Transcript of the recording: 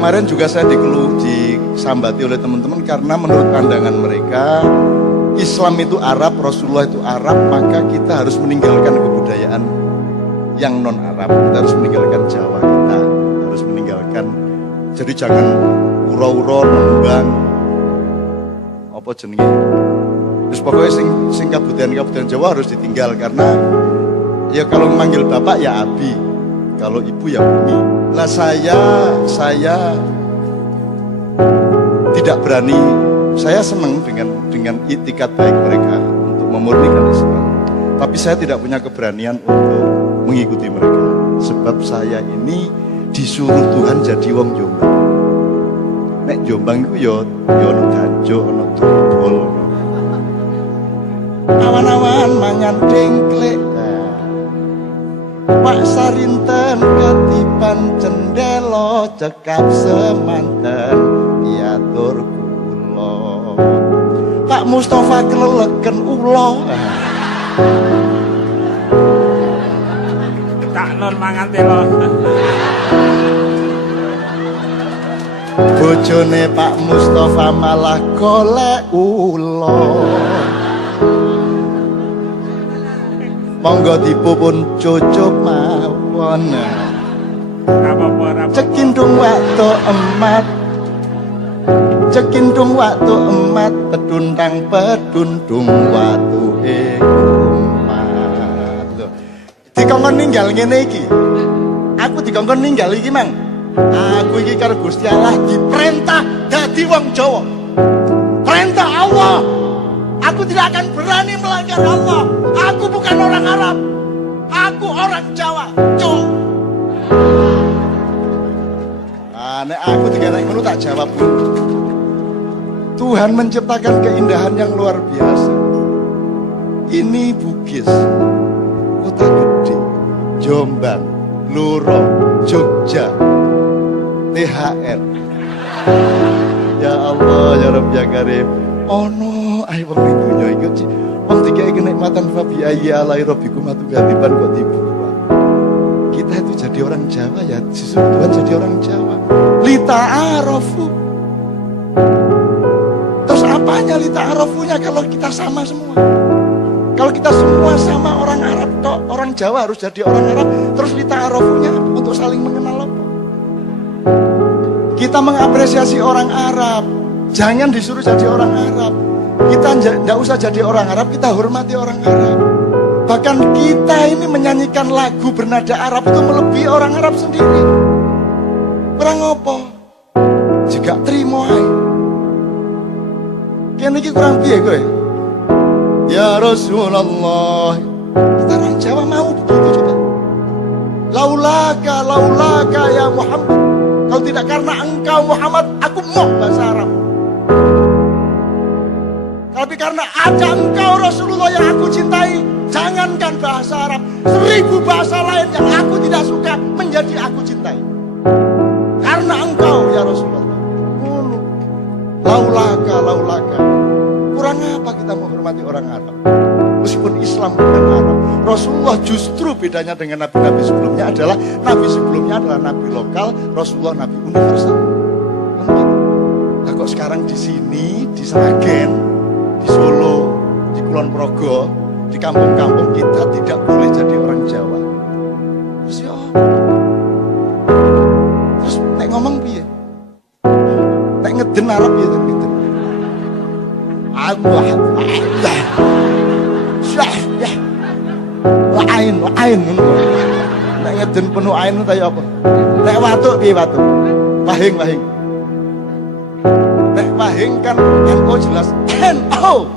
Kemarin juga saya disambati oleh teman-teman karena menurut pandangan mereka Islam itu Arab, Rasulullah itu Arab, maka kita harus meninggalkan kebudayaan yang non Arab. Kita harus meninggalkan Jawa, kita harus meninggalkan. Jadi jangan ura-ura nembang apa jenenge. Terus pokoknya sing kabudayan Jawa harus ditinggal karena ya kalau manggil bapak ya Abi, kalau ibu ya Umi. Lah saya tidak berani. Saya senang dengan itikat baik mereka untuk memurnikan Islam. Tapi saya tidak punya keberanian untuk mengikuti mereka. Sebab saya ini disuruh Tuhan jadi wong Jombang. Nek Jombang itu ya ono ganjo, ono tumpul. Awan-awan mangan dengklek. Pak Sarinten ketiban cendelo cekap semanten piatur kula. Pak Mustafa keleleken ulo. Tak non mangan telo. Bojone Pak Mustafa malah golek ulo. Monggo dipupun cucup mawon. Cekindung waktu emat, cekindung waktu emat, pedundang pedundung waktu emat. Dikongkon ninggal ngene iki. Aku dikongkon ninggal iki, Mang. Aku iki karo Gusti Allah diperintah dadi wong Jawa. Perintah Allah. Aku tidak akan berani melanggar Allah. Aku bukan orang Arab. Aku orang Jawa. Cuk. Nek aku dikatakan ngono tak jawab, Bu. Tuhan menciptakan keindahan yang luar biasa. Ini Bugis, kota gede, Jombang, Bluro, Jogja, THR. Ya Allah, ya Rabb ya Karim. Ono ae wong ning donya iki wong dikai kenikmatan fa bi ayyi alai rabbikum atughadiban kok dibuang. Kita itu jadi orang Jawa ya disuruh Tuhan jadi orang Jawa. Lita'arafu. Terus apanya lita'arafunya kalau kita sama semua? Kalau kita semua sama orang Arab tok, orang Jawa harus jadi orang Arab, terus lita'arafunya untuk saling mengenal apa? Kita mengapresiasi orang Arab. Jangan disuruh jadi orang Arab. Kita tidak usah jadi orang Arab, kita hormati orang Arab. Bahkan kita ini menyanyikan lagu bernada Arab itu melebihi orang Arab sendiri. Kurang apa? Jika terima ae. Kene iki kurang piye kowe? Ya Rasulullah. Kita orang Jawa mau begitu coba. Laulaka ya Muhammad. Kalau tidak karena engkau Muhammad, aku mau bahasa Arab. Tapi karena ada engkau Rasulullah yang aku cintai, jangankan bahasa Arab, 1000 bahasa lain yang aku tidak suka menjadi aku cintai. Karena engkau ya Rasulullah. Laulaka. Kurang apa kita menghormati orang Arab? Meskipun Islam bukan Arab, Rasulullah justru bedanya dengan nabi-nabi sebelumnya adalah nabi lokal, Rasulullah nabi universal. Kan gitu. Nah kok sekarang di sini, di Sragen, di Solo, di Kulon Progo, di kampung-kampung kita tidak boleh jadi orang Jawa. Terus ya, terus nek ngomong piye? Nek ngeden Arab ya gitu. Ain. Nek ngeden penuh ain ta ya apa? Nek watuk piye watuk? Wahing. Nek wahing kan NO jelas NO.